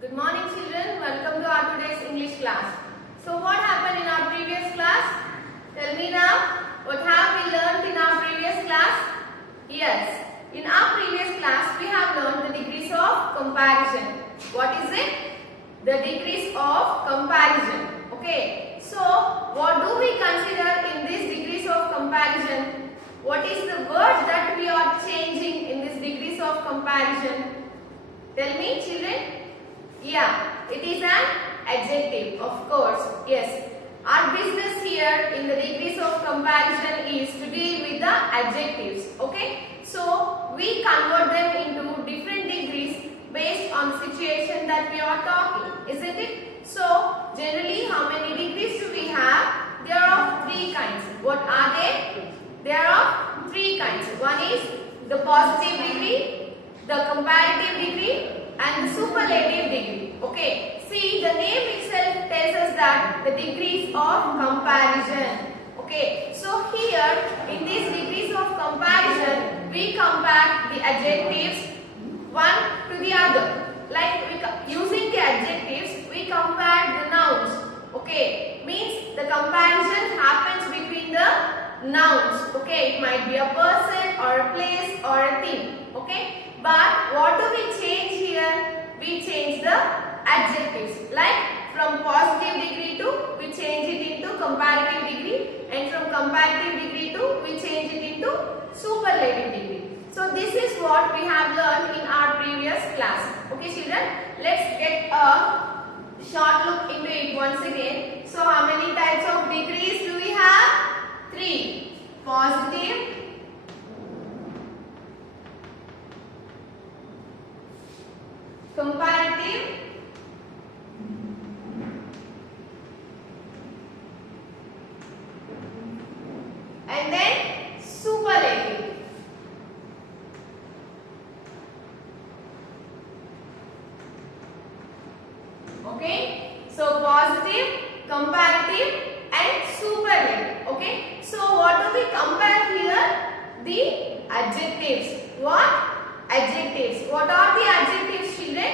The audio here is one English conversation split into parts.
Good morning children, welcome to our today's English class. So what happened in our previous class? Tell me now, what have we learned in our previous class? Yes, in our previous class we have learned the degrees of comparison. What is it? The degrees of comparison. Okay, so what do we consider in these degrees of comparison? What is the word that we are changing in these degrees of comparison? Tell me children. Yeah, it is an adjective, of course. Yes, our business here in the degrees of comparison is to deal with the adjectives. Okay, so we convert them into different degrees based on the situation that we are talking, isn't it? So generally, how many degrees do we have? There are of three kinds. What are they? There are three kinds. One is the positive degree, the comparative degree, and the superlative degree. Okay, see, the name itself tells us that the degrees of comparison. Okay, so here in these degrees of comparison we compare the adjectives one to the other. Like using the adjectives we compare the nouns. Okay, means the comparison happens between the nouns. Okay, it might be a person or a place or a thing. Okay, but what do we change here? We change the adjectives. Like from positive degree to we change it into comparative degree, and from comparative degree to we change it into superlative degree. So this is what we have learned in our previous class. Okay children, let's get a short look into it once again. So how many types of degrees do we have? 3. Positive, comparative, and then superlative. Okay, so positive, comparative, and superlative. Okay, so what do we compare here? The adjectives. What? Adjectives. What are the adjectives, children?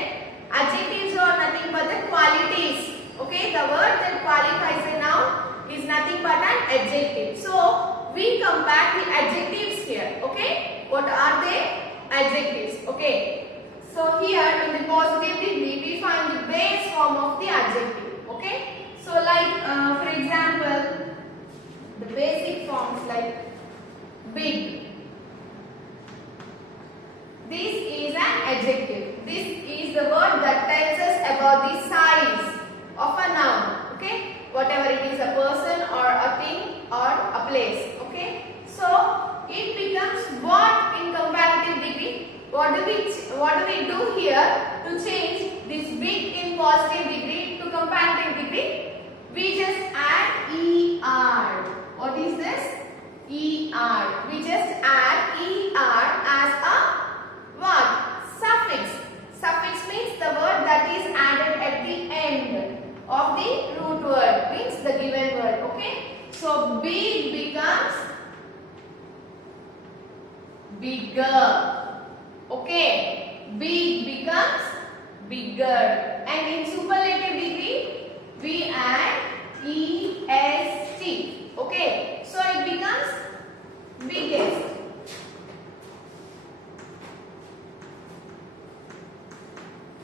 Adjectives are nothing but the qualities. Okay, the word that qualifies a noun is nothing but an adjective. So we compare the adjectives here. Okay, what are they? Adjectives. Okay, so here in the positive degree we find the base form of the adjective. Okay, so like for example, the basic forms like big. This is an adjective. This is the word that tells us about the size of a noun. Okay, whatever it is, a person or a thing or a place. Okay, so it becomes what in comparative degree? What do we do here to change this big in positive degree to comparative degree? We just add er. What is this? Er. We just add er as a what? Suffix. Suffix means the word that is added at the end of the root word, means the given word. Okay, so big becomes bigger. Okay, big becomes bigger, and in superlative degree we add est. Okay, so it becomes biggest.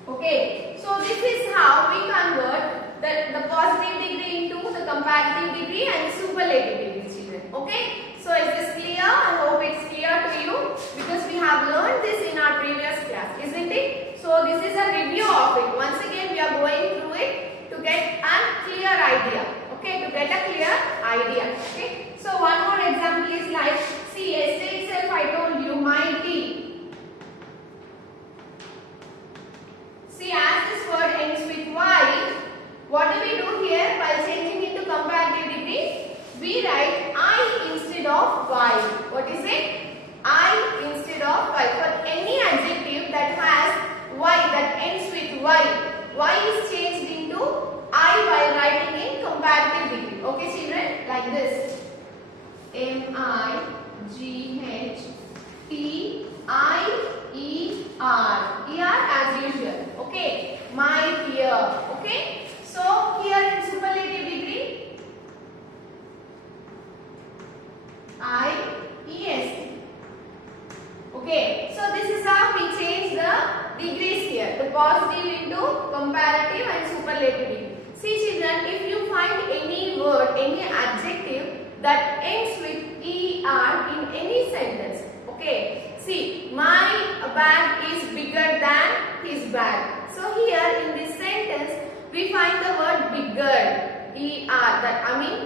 Okay, so this is how we convert the positive degree into the comparative degree and superlative degree, children. Okay, so is this clear? I hope it's clear to you because we have learned this in our previous class, isn't it? So this is a review of it. Once again we are going through it to get a clear idea. Okay, to get a clear idea. Okay, so one more example is like, see, yesterday itself I told you mighty. See, as this word ends with y, what do we do here? By changing it to comparative degree, we write I instead of y. What is it? I instead of y. For any adjective that has y, that ends with y is changed into I while writing in comparative degree. Okay children, like this. M-I-G-H-T-I-E-R. ER as usual. Okay. Mighty. Okay. So here in superlative degree, IEST. Okay. So this is how we change the degrees here. The positive into comparative and superlative degree. See children, if you find any word, any adjective that ends with ER in any sentence. Okay. See, my bag is bigger than his bag. So here in this sentence, we find the word bigger. ER, the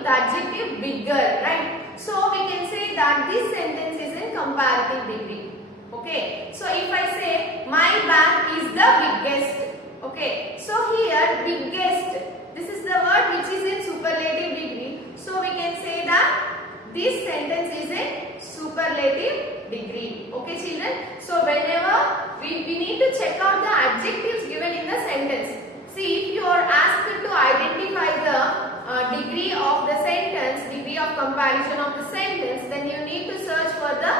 adjective bigger, right? So we can say that this sentence is in comparative degree. Okay. So if I say my bag is the biggest. Okay. So here biggest. This is the word which is in superlative degree. So we can say that this sentence is in superlative degree. Okay children. So whenever we need to check out the adjectives given in the sentence. See, if you are asked to identify the degree of the sentence, degree of comparison of the sentence, then you need to search for the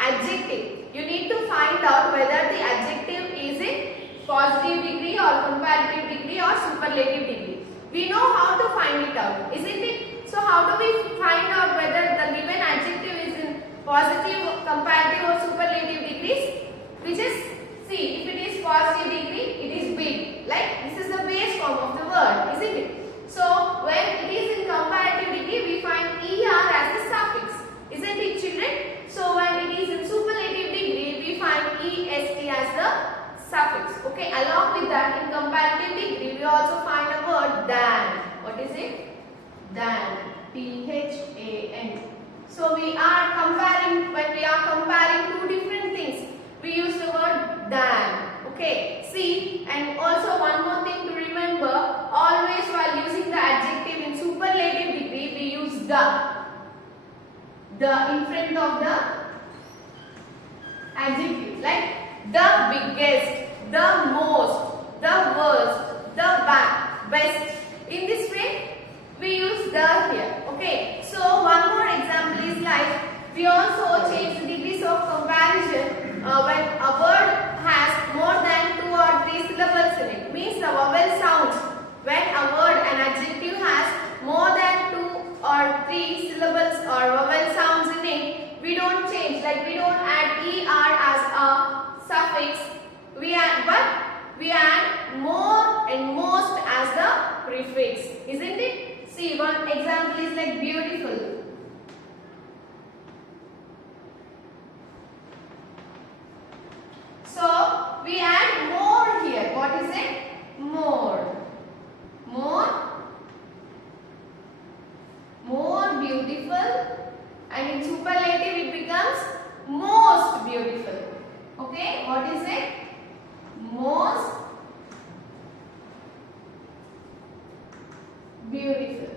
adjective. You need to find out whether the adjective is in positive degree or comparative degree or superlative degree. We know how to find it out, isn't it? So how do we find out whether the given adjective is in positive, comparative or superlative degrees? We just see, if it is positive degree, it is big. Like this is the base form of the word, isn't it? So when it is in comparative degree, we find ER as the suffix, isn't it children? So when it is in superlative degree, we find EST as the suffix. Okay, along with that, in comparative degree, we also find a word than. What is it? Than. THAN. So we are comparing, when we are comparing two different things, we use the word than. Okay, see, and also one more thing to remember, always while using the adjective in superlative degree, we use the in front of the adjective, like the biggest, the most, the worst, the best. In this way, we use the here. Okay, so one more example is like, we also change the degrees of comparison when a word has more than 2 or 3 syllables in it. Means the vowel sounds. When a word, an adjective has more than 2 or 3 syllables or vowel sounds in it, we don't change. Like we don't add ER as a suffix. We add more and most as the prefix. Isn't it? See, one example is like beautiful. So we add more here. What is it? More. More beautiful. And in superlative it becomes most beautiful. Okay, what is it? Most beautiful.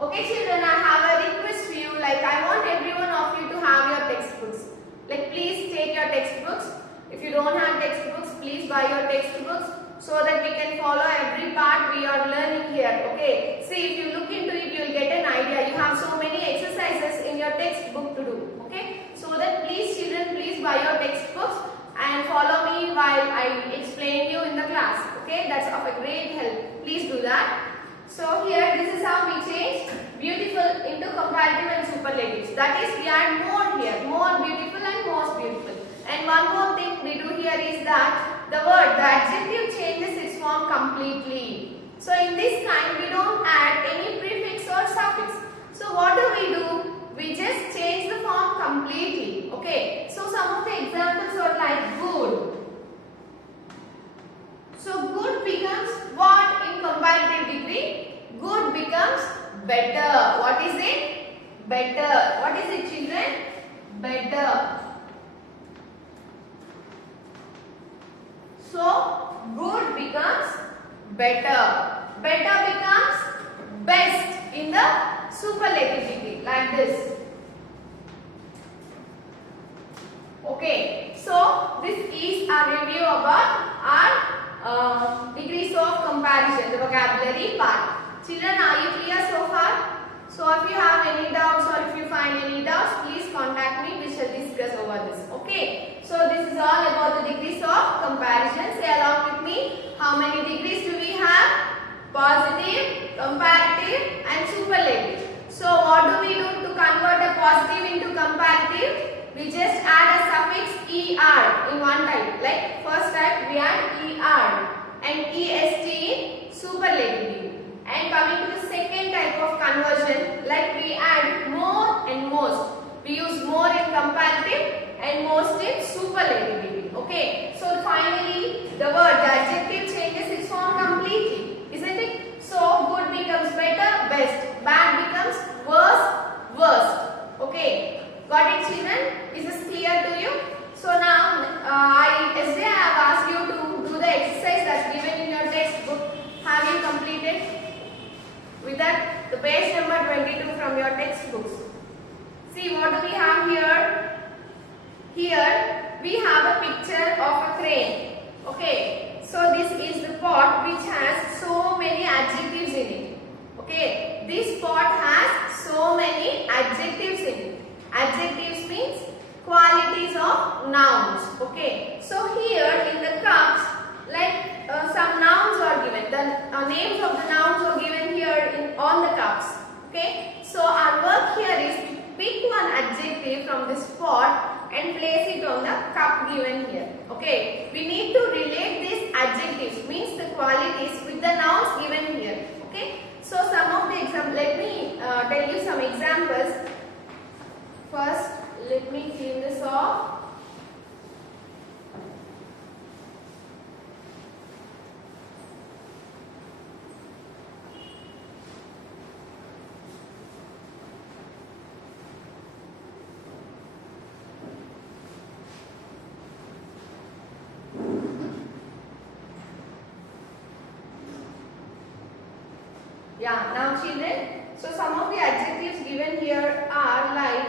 Okay children, I have a request for you. Like I want every one of you to have your textbooks. Like please take your textbooks. If you don't have textbooks, please buy your textbooks so that we can follow every part we are learning here. Okay. See, if you look into it, you will get an idea. You have so many exercises in your textbook to do. Okay. So that please children, please buy your textbooks and follow me while I explain you in the class. Okay. That's of a great help. Please do that. So here, this is how we change beautiful into comparative and superlatives. That is, we add more here. More beautiful and most beautiful. And one more thing we do here is that the adjective changes its form completely. So in this time we don't add any prefix or suffix. So what do? We just change the form completely. Okay. So some of the examples are like good. So good becomes what in comparative degree? Good becomes better. What is it? Better. What is it children? Better. So, good becomes better. Better becomes best in the superlative degree, like this. Okay, so this is a review about our degrees of comparison, the vocabulary part. Children, are you clear so far? So, if you have any doubts or if you find any doubts, please contact me. We shall discuss over this. Okay. So, this is all about the degrees of comparison. Say along with me, how many degrees do we have? superlative. So what do we do to convert a positive into comparative? We just add a suffix er in one type. Like first type we add er and est in superlative. And coming to the second type of conversion, like we add more and most. We use more in comparative and most in superlative. Okay. So finally the word, the adjective changes its form completely. Isn't it? So good becomes better, best. Bad becomes worse, worst. Okay. Got it, children? Is this clear to you? So now, yesterday I have asked you to do the exercise that's given in your textbook. Have you completed? With that, the page number 22 from your textbooks. See, what do we have here? Here, we have a picture of a crane. Okay. So this is the pot which has so many adjectives in it. Okay. This pot has so many adjectives in it. Adjectives means qualities of nouns. Okay. So here in the cups, like some nouns are given. The names of the nouns are given here on the cups. Okay. So our work here is to pick one adjective from this pot and place it on the cup given here. Okay. We need to relate these adjectives, means the qualities, with the nouns given here. Okay. So some of the examples, let me tell you some examples. First, let me clean this off. Yeah, now children, so some of the adjectives given here are like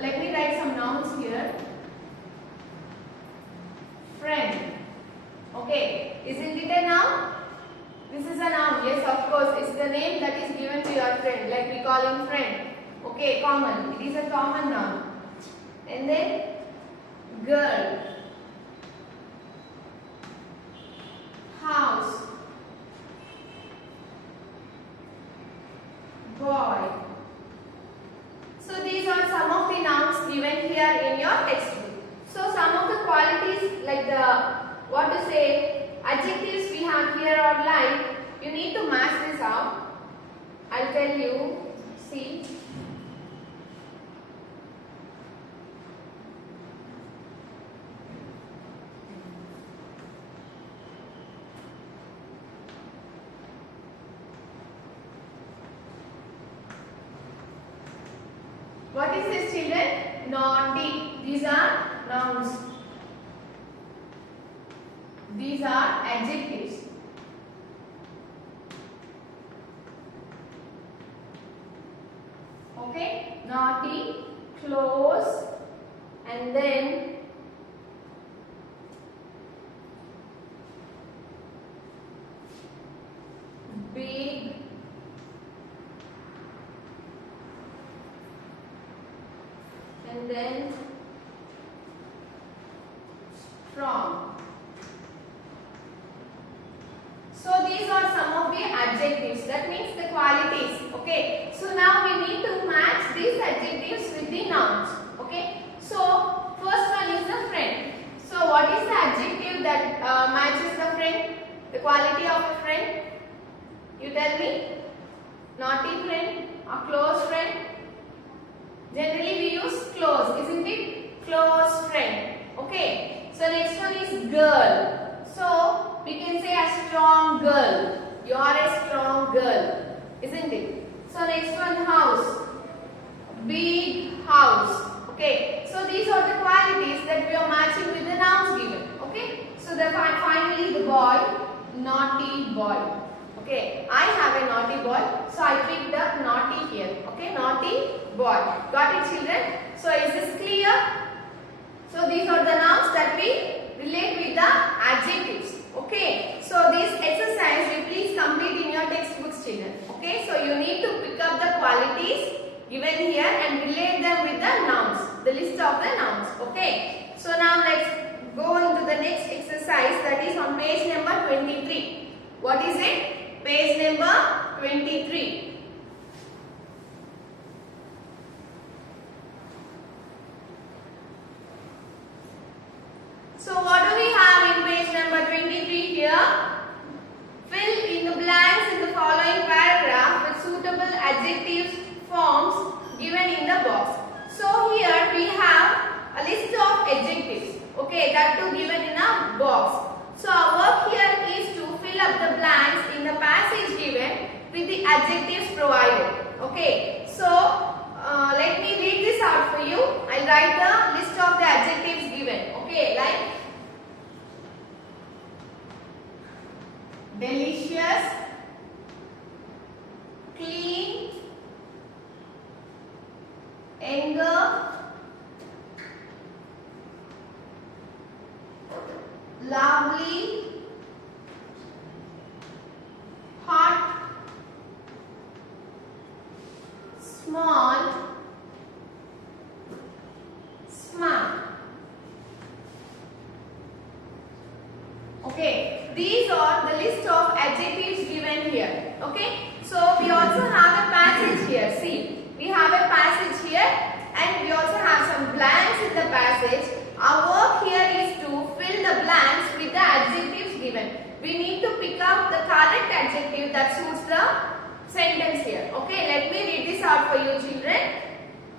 let me write some nouns here. Friend. Okay. Isn't it a noun? This is a noun. Yes, of course. It's the name that is given to your friend. Like we call him friend. Okay, common. It is a common noun. And then girl. House. Boy. So these are some of the nouns given here in your textbook. So some of the qualities like adjectives we have here are like, you need to match this up. I'll tell you, see. What is this, children? Naughty. These are nouns. These are adjectives. Okay? Naughty, close, and then big, and then strong. So these are some of the adjectives. That means the qualities. Okay. So now we need to match these adjectives with the nouns. Okay. So first one is the friend. So what is the adjective that matches the friend? The quality of a friend? You tell me. Naughty friend, a close friend. Generally we use close, isn't it? Close friend. Okay. So next one is girl. So we can say a strong girl. You are a strong girl, isn't it? So next one, house. Big house. Okay. So these are the qualities that we are matching with the nouns given. Okay. So finally the boy, naughty boy. Okay. I have a naughty boy. So I picked up naughty here. Okay. Naughty boy. Got it, children? So is this clear? So these are the nouns that we relate with the adjectives. Okay. So this exercise you please complete in your textbooks, children. Okay. So you need to pick up the qualities given here and relate them with the nouns. The list of the nouns. Okay. So now let's go into the next exercise, that is on page number 23. What is it? Page number 23. So what do we have in page number 23 here? Fill in the blanks in the following paragraph with suitable adjectives forms given in the box. So here we have a list of adjectives, okay, that too given in a box. So our work here is to fill up the blanks in the passage given with the adjectives provided. Okay, so let me read this out for you. I'll write the list of the adjectives given. Okay, like delicious, clean, anger, lovely, hot, small, smart. Okay, these are the list of adjectives given here. Okay, so we also have a passage here. See, we have a passage here and we also have some blanks in the passage. Our work here is to fill the blanks with the adjectives given. We need to pick up the correct adjective that suits the sentence here. Okay, let me read this out for you children.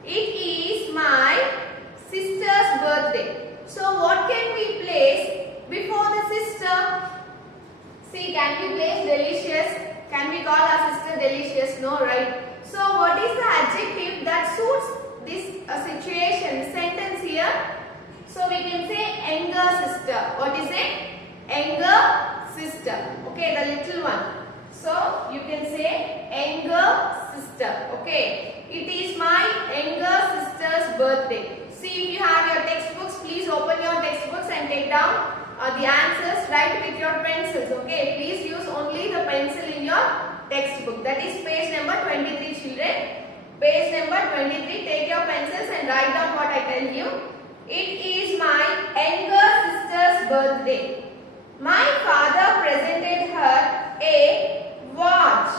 It is my sister's birthday. So what can we place before the sister? See, can we place delicious? Can we call our sister delicious? No, right? So what is the adjective that suits this situation, sentence here? So we can say younger sister. What is it? Younger sister. Okay, the little one. So you can say younger sister. Okay. It is my younger sister's birthday. See, if you have your textbooks, please open your textbooks and take down the answers. Write with your pencils. Okay. Please use only the pencil in your textbook. That is page number 23, children. Page number 23. Take your pencils and write down what I tell you. It is my younger sister's birthday. My father presented her a watch.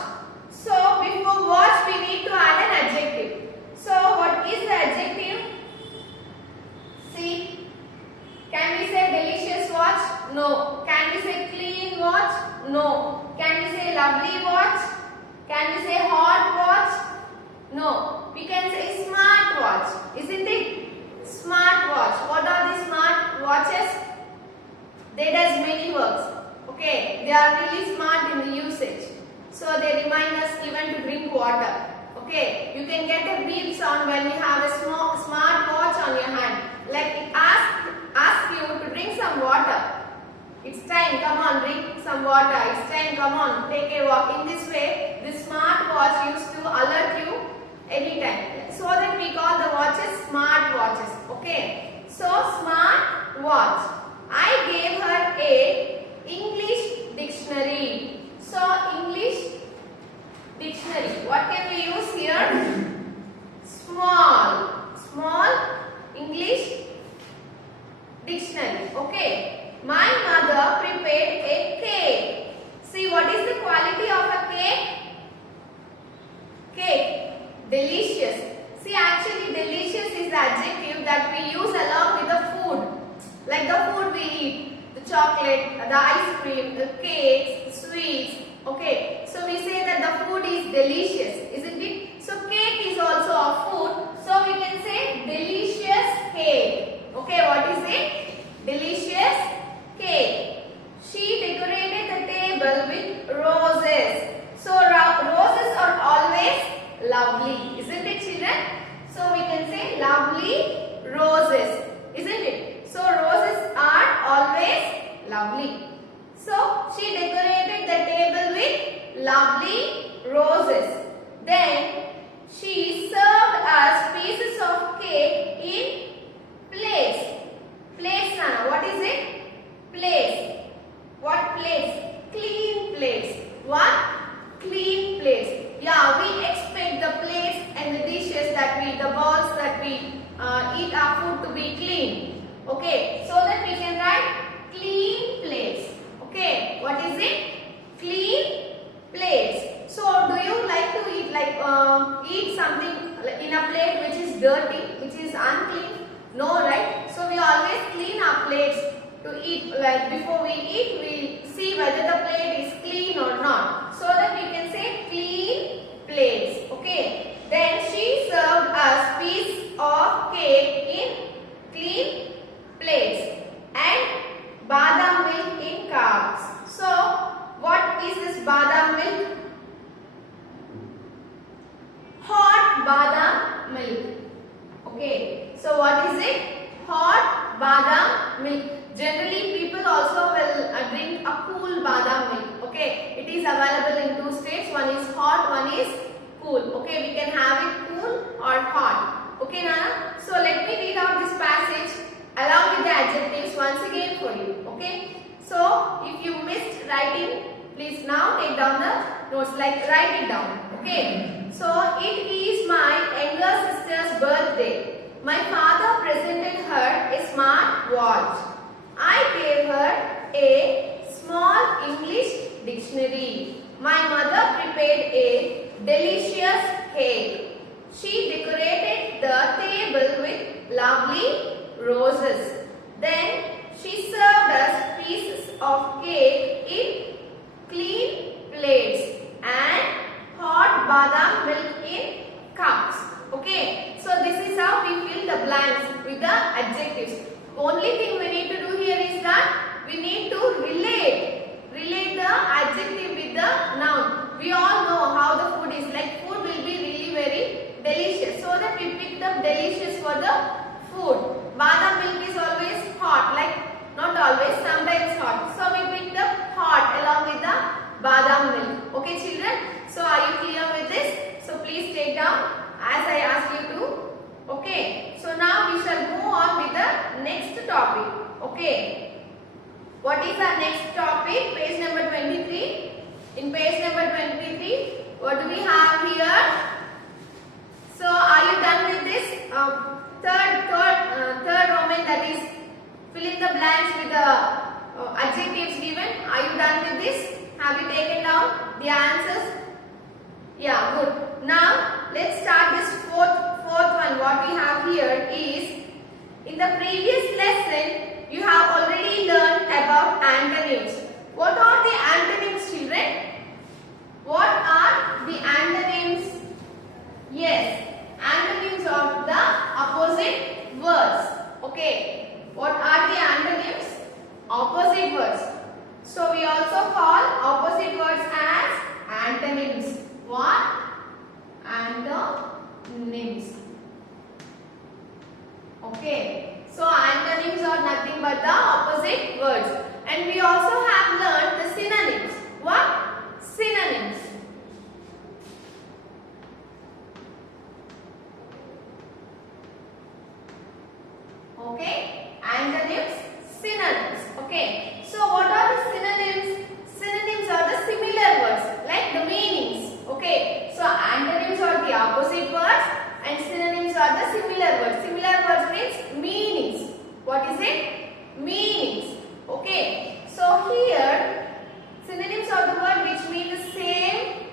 So before watch we need to add an adjective. So what is the adjective? See, can we say delicious watch? No. Can we say clean watch? No. Can we say lovely watch? Can we say hot watch? No. We can say smart watch, isn't it? Smart watch. What are the smart watches? They does many works. Okay, they are really smart in the usage. So they remind us even to drink water. Okay, you can get a beep sound when you have a smart watch on your hand. Like it asks you to drink some water. It's time, come on, drink some water. It's time, come on, take a walk. In this way, this smart watch used to alert you anytime. So that we call the watches smart watches. Okay, so smart watch. I gave her a English dictionary. So English dictionary. What can we use here? Small English dictionary. Okay. My mother prepared a cake. See, what is the quality of a cake? Cake. Delicious. See, actually delicious is the adjective that we use along with the food. Like the food we eat, the chocolate, the ice cream, the cakes, the sweets. Okay, so we say that the food is delicious, isn't it? So cake is also a food. So we can say delicious cake. Okay, what is it? Delicious cake. She decorated the table with roses. So roses are always lovely, isn't it, children? So we can say lovely roses, isn't it? So roses are always lovely. So she decorated the table with lovely roses. Then she served us pieces of cake in plates. Plates, Nana. What is it? Plates. What plates? Clean plates. What? Clean plates. Yeah, we expect the plates and the dishes the bowls that we eat our food to be clean. Okay, so that we can write like before we eat, we see whether the plate is clean or not. So that we can say clean plates. Okay. Then she served us piece of cake in clean plates and badam milk in cups. So what is this badam milk? Hot badam milk. Okay. So what is it? Hot badam milk. Generally people also will drink a cool badam milk. Okay. It is available in two states. One is hot, one is cool. Okay. We can have it cool or hot. Okay, Nana. So let me read out this passage along with the adjectives once again for you. Okay. So if you missed writing, please now take down the notes, like write it down. Okay. So it is my younger sister's birthday. My father presented her a smart watch. I gave her a small English dictionary. My mother prepared a delicious cake. She decorated the table with lovely roses. Then she served us pieces of cake in clean plates and hot badam milk in cups. Okay, so this is how we fill the blanks with the adjectives. Only thing we need to do here is that we need to relate the adjective with the noun. We all know how the food is, like food will be really very delicious. So that we picked up delicious for the food. Badam milk is always hot, like not always, sometimes hot. So we picked up hot along with the badam milk. Okay, children. So are you clear with this? So please take down as I ask you to. Okay. So now we shall move on with the next topic. Okay. What is our next topic? Page number 23. In page number 23, what do we have here? So are you done with this? Third Roman, that is fill in the blanks with the adjectives given. Are you done with this? Have you taken down the answers? Yeah, good. Now let's start this fourth one. What we have here is, in the previous lesson you have already learned about antonyms. What are the antonyms, children? What are the antonyms? Yes, antonyms are the opposite words. Okay, what are the antonyms? Opposite words. So we also call opposite words as antonyms. What? Antonyms. Okay. So antonyms are nothing but the opposite words. And we also have learned the synonyms. What? Synonyms. Okay. Antonyms, synonyms. Okay. So what are the synonyms? Synonyms are the similar words, like the meanings. Okay. So antonyms are the opposite words and synonyms are the similar words. Similar words means meanings. What is it? Meanings. Okay. So here synonyms are the word which mean the same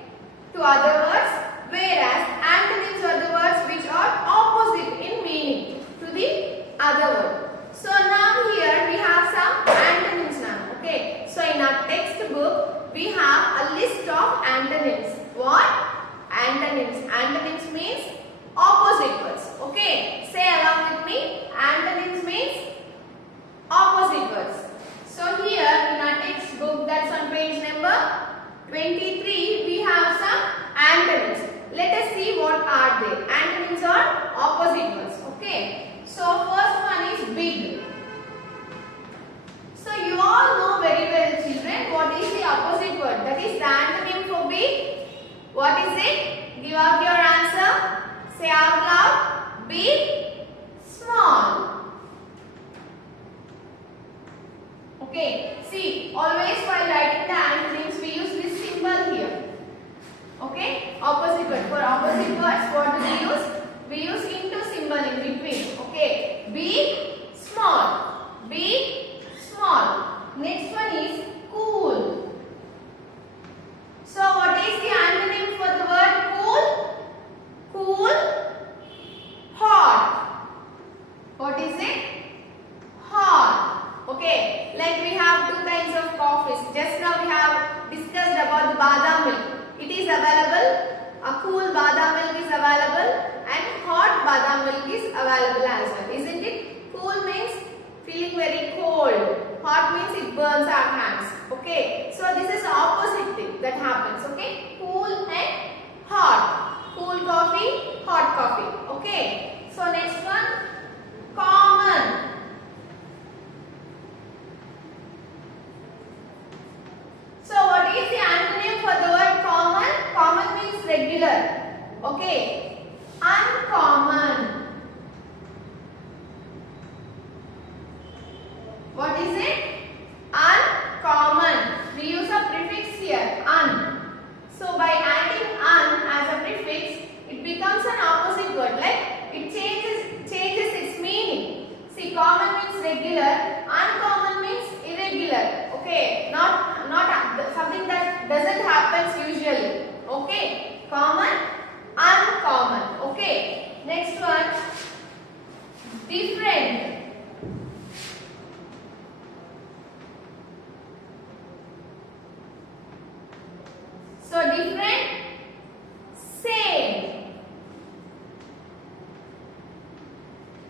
to other words, whereas antonyms are the words which are opposite in meaning to the other word. So now here we have some antonyms now. Okay. So in our textbook we have a list of antonyms. What? Antonyms. Antonyms means opposite words. Okay. Say along with me. Antonyms means opposite words. So here in our textbook, that's on page number 23, we have some antonyms. Let us see what are they. Antonyms are opposite words. Okay. So first one is big. So you all know very well, children, what is the opposite word? That is the antonym for big. What is it? Give out your answer. Say out loud. Big, small. Okay. See, always while writing the antonyms, we use this symbol here. Okay. Opposite word. For opposite words, what do we use? We use into symbol in between. Okay. Big, small. Big, small. Next one is cool. So what is the antonym for the word cool? Cool, hot. What is it? Hot. Okay. like we have two kinds of coffees. Just now we have discussed about the badam milk. It is available. A cool badam milk is available and hot badam milk is available as well. Isn't it? Cool means feeling very cold. Hot means it burns our hands. Okay. So this is the opposite thing that happens. Okay. Cool and hot. Cool coffee, hot coffee. Okay. So next one. Common. So what is the antonym for the word common? Common means regular. Okay. Uncommon. What is it? Uncommon. We use a prefix here, un. So by adding un as a prefix, it becomes an opposite word. Like it changes its meaning. See, common means regular, uncommon means irregular. Okay, not something that doesn't happen usually. Okay, common, uncommon. Okay, next one, different. So different, same.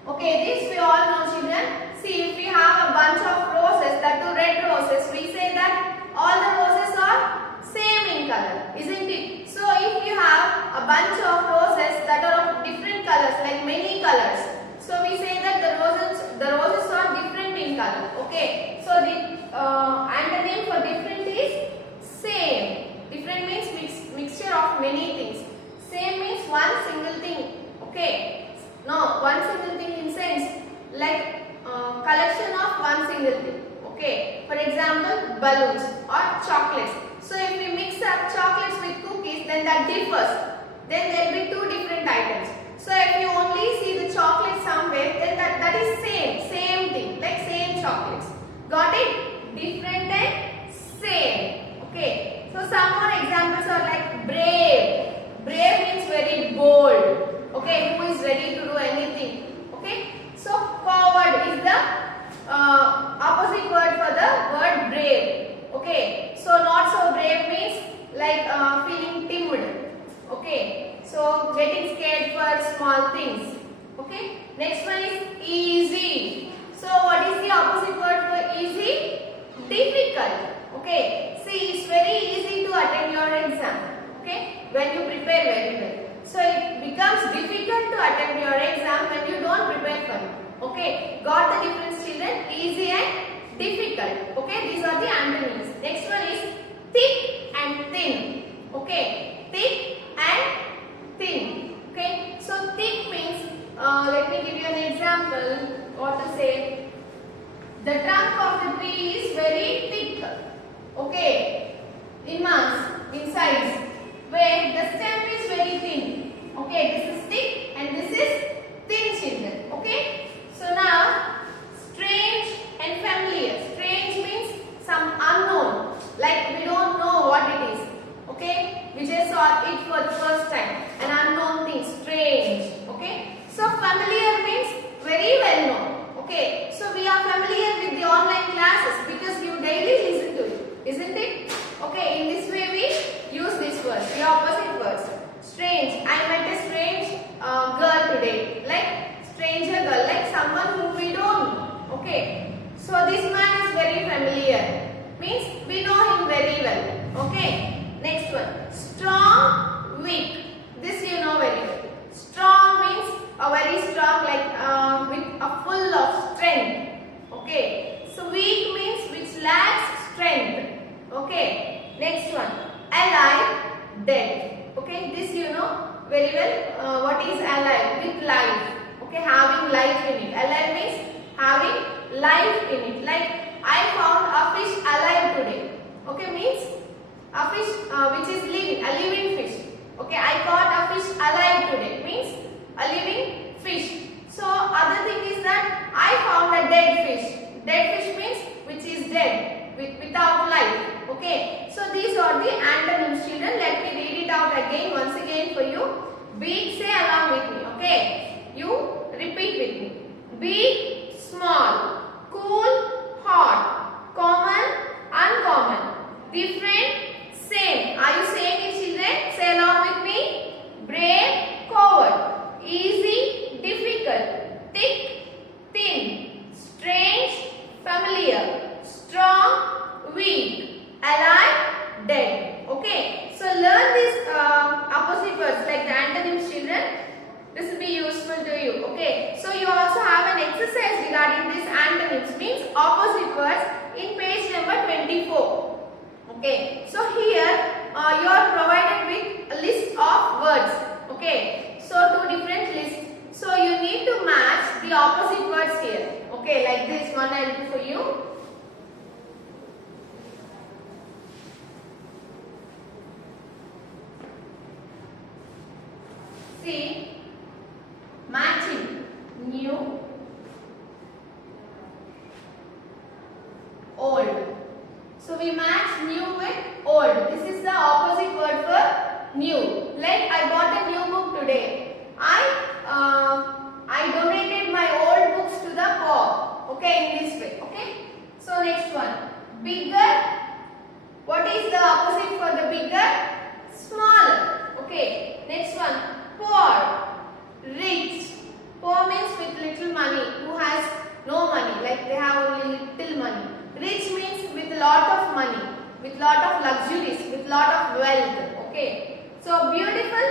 Okay, this we all know, children. See, if we have a bunch of roses, that two red roses, we say that all the roses are same in color, isn't it? So if you have a bunch of roses that are of different colors, like many colors, so we say that the roses are different in color. Okay, so the antonym for different is same. Different means mixture of many things. Same means one single thing. Okay. No, one single thing in sense like collection of one single thing. Okay. For example, balloons or chocolates. So if we mix up chocolates with cookies, then that differs. Then there will be two different items. So if you only see the chocolate somewhere, then that is same thing, like same chocolates. Got it? Different and same. Okay. So some more examples are like brave. Brave means very bold. Okay, who is ready to do anything. Okay. So coward is the opposite word for the word brave. Okay. So not so brave means like feeling timid. Okay. So getting scared for small things. Okay. Next one is easy. So what is the opposite word for easy? Difficult. Okay. See, it's very easy to attend your exam. Okay. When you prepare very well. So it becomes difficult to attend your exam when you don't prepare for it. Okay. Got the difference, children? Easy and difficult. Okay. These are the antonyms. Next one is thick and thin. Okay. Thick and thin. Okay. So thick means, let me give you an example. What to say? The trunk of the tree is very thick. Okay. In mass, in size. Where the stem is very thin. Okay. This is thick and this is thin, children. Okay. So now, strange and familiar. Strange means some unknown. Like we don't know what it is. Okay. We just saw it for the first time. An unknown thing. Strange. Okay. So familiar means very well known. Okay. So we are familiar with the online classes because you daily listen to it. Isn't it? Okay. In this way we use this word. The opposite words. Strange. I met a strange girl today. Like stranger girl. Like someone whom we don't know. Okay. So this man is very familiar. Means we know him very well. Okay. Next one. Strong, weak. This you know very well. Strong means a very strong, like with a full of strength. Okay. So weak means which lacks strength. Okay. Next one. Alive, dead. Okay. This you know very well. What is alive? With life. Okay. Having life in it. Alive means having life in it. Like I found a fish alive today. Okay. Means a fish which is living, a living fish. Okay, I caught a fish alive today. Means a living fish. So other thing is that I found a dead fish. Dead fish means which is dead, without life. Okay. So these are the antonyms, children. Let me read it out again, once again for you. Big, say along with me. Okay. You repeat with me. Big, small. Cool, hot. Okay, so here you are provided with a list of words. Okay, so two different lists. So you need to match the opposite words here. Okay, like this one I will do for you. See, matching new, old. So we match new with old. This is the opposite word for new. Like I bought a new book today. I donated my old books to the poor. Okay, in this way. Okay. So next one, bigger. What is the opposite for the bigger? Smaller. Okay. Next one, poor, rich. Poor means with little money. Who has no money? Like they have only little money. Rich means with lot of money, with lot of luxuries, with lot of wealth. Okay. So beautiful,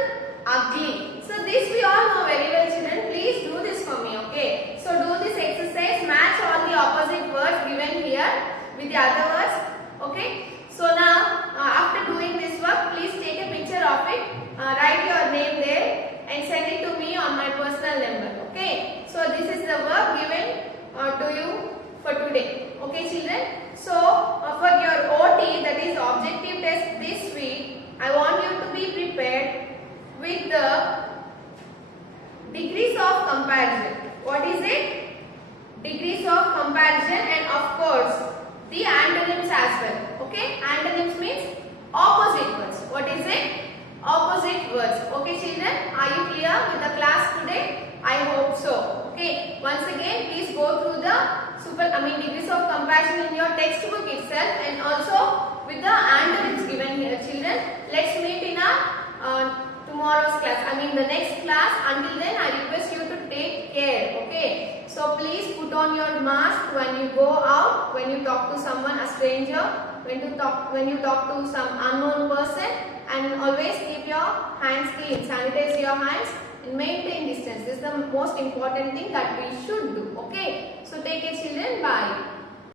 ugly. So this we all know very well, children. Please do this for me. Okay. So do this exercise. Match all the opposite words given here with the other words. Okay. So now after doing this work, please take a picture of it. Write your name there and send it to me on my personal number. Okay. So this is the work given to you for today. Okay, children. So for your OT, that is objective test this week, I want you to be prepared with the degrees of comparison. What is it? Degrees of comparison, and of course the antonyms as well. Okay, antonyms means opposite words. What is it? Opposite words. Okay, children, are you clear with the class today? I hope so. Okay, once again, please go through the degrees of comparison in your textbook itself, and also with the antonyms given here, children. Let's meet in our tomorrow's class. The next class. Until then, I request you to take care. Okay. So please put on your mask when you go out, when you talk to someone, a stranger, when you talk to some unknown person, and always keep your hands clean. Sanitize your hands and maintain distance. This is the most important thing that we should do. Okay. So take care, children. Bye.